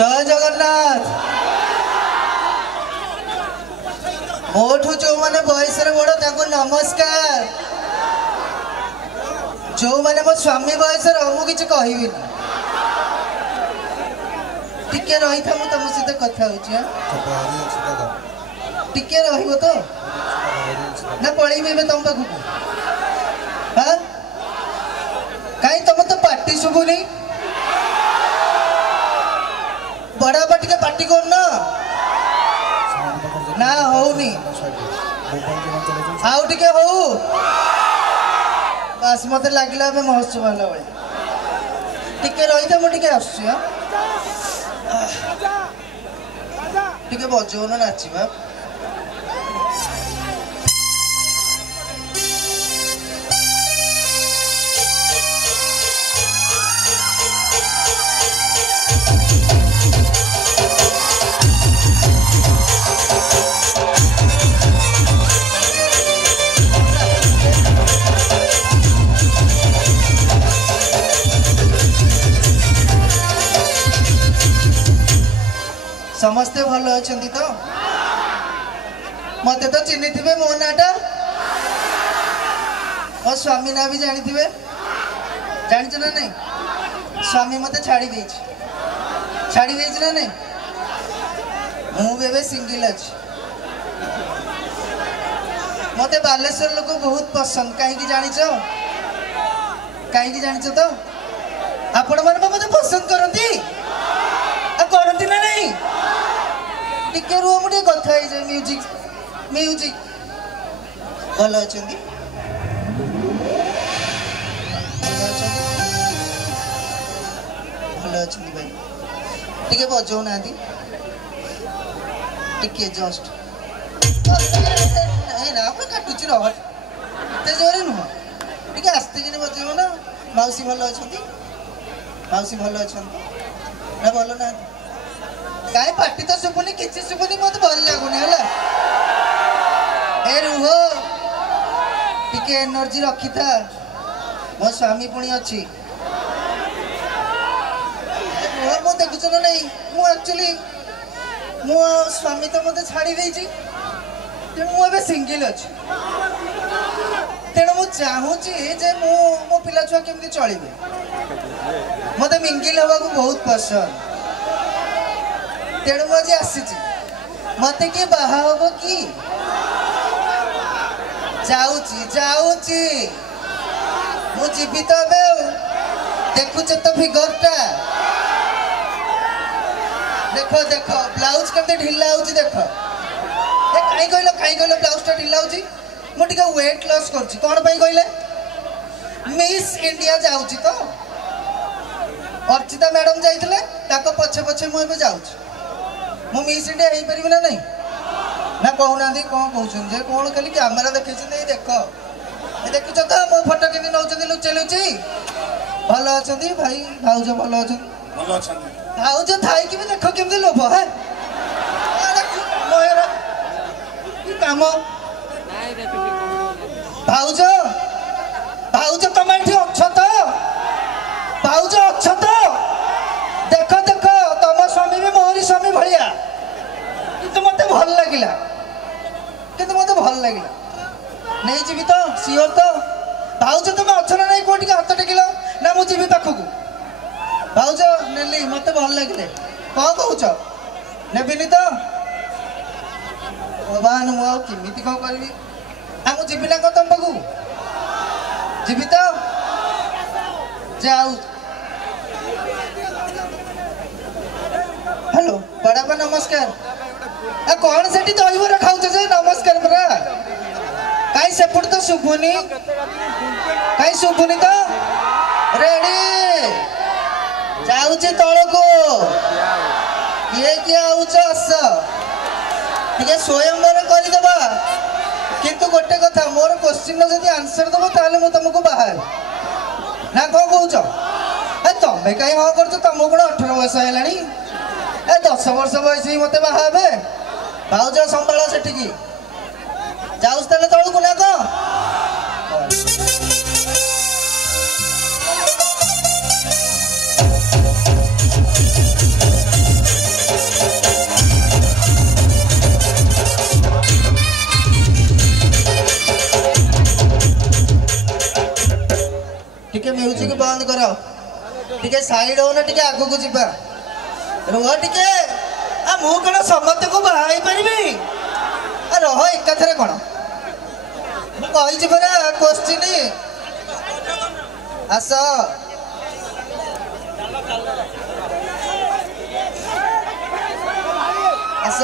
जय जगन्नाथ। मोठू जो माने बयस बड़ नमस्कार। जो माने मो स्वामी बयस मुझे कहबी टिके रही था तुम सहित कथा टिके रही तो ना पलैबे तुम पाखक हाँ कहीं तुम तो पार्टी शुभुनी बड़ा टे पार्टी कर ना होनी आउ टे हो बस मत लगे महोत्सव है टिके रही था मुझे टे बजौन नाचवा समस्ते भल अच्छा तो मत तो चिन्ही थे मो नाटा और स्वामी ना भी जानी थे जानी ना नहीं स्वामी मत छाड़ी दे ना नहीं मुझे सिंगल अच्छी मत बालेश्वर लोक बहुत पसंद कहीं जाच कहीं जाच तो आपण मैंने मत पसंद करती करती ना नहीं टिके रुह मुझे कथा जाए म्यूजिक म्यूजिक भल अच्छा भल अच्छा भाई टिके बजाऊ ना टिके जस्ट ना काटुची रहे जोरे नुह टे आस्ते कि बजेब ना मौसी भल अच्छा मौसी भल अच्छा ना भल ना कहीं पार्टी तो शुभुनी किसी शुभुनी मत भल लगुनि है रुह टिके एनर्जी रखी था मो स्वामी पुणी अच्छी मो देखुच ना नहीं मुझे मो स्वामी तो मत छाड़ी तेणु मुझे सिंगल अच्छी तेणु मुझे चाहूँगी मो पिला छुआ केमती चलिए मत मिंगिल हवा को बहुत पसंद तेणु मुझे आसी मत किए बाहा हम कि जाऊँगी मु जीवी तो देखुच तो फिगरटा देख देख ब्लाउज केमती ढिला हो देख कहीं कहल ब्लाउजटा ढिला हो मुझे वेट लॉस कर कौन कहले मिस इंडिया जाऊँगी तो अर्चिता मैडम जाइए पछे पछे मुझे जाऊँगी मु मिस इंडिया हो पारि ना नहीं ना कहना कौन कहते कौन खाली कैमेरा देखे देख देखुच तो मो फोटो के नौ लुचे लुचे भल अच्छा भाई भाउज भल अच्छा भाउज थाई कि देख केमती लोभ है काम भाउज भाउज तुम ये अच्छ तो भाउज अच्छा तो देख देख तुम स्वामी भी मोहरी स्वामी भाया कि मत भल लगे कि मत भल लगे नहीं जी तो सियोर तो भाउज तुम अच्छ ना नहीं कौटी हाथ टेकिल ना मुझे पाखक भाउज नेली मत भल लगे कौन कौच नेबिनी तो भगवान मुझे कौन करी मुझे जीवी ना कौन तुम पाखु जीवी तो जाऊ हेलो बड़ापा नमस्कार कौन से दहीबर खाऊ नमस्कार परा कहीं सेपट तो शुभुनी कहीं शुभुनी तो रेडी जाऊे तल को किए किए आउच टे स्वयंवर करदेबा किंतु गोटे कथा मोर क्वेश्चन जब आंसर दब ताले मु तुमको बाहर ना कौन कौच तुम्हें कहीं हाँ कर तुमको कौन 18 वर्ष है 10 वर्ष बयस ही मत बाहा भाउज संभाल से जाऊँ तलू ना कौन टिके साइड होना टिके आगु को जीवा रुह टिके आ मु कण समस्त को बाहाई परिबी आ रह एकाथरे कण मु कहि परा क्वेश्चन आस आस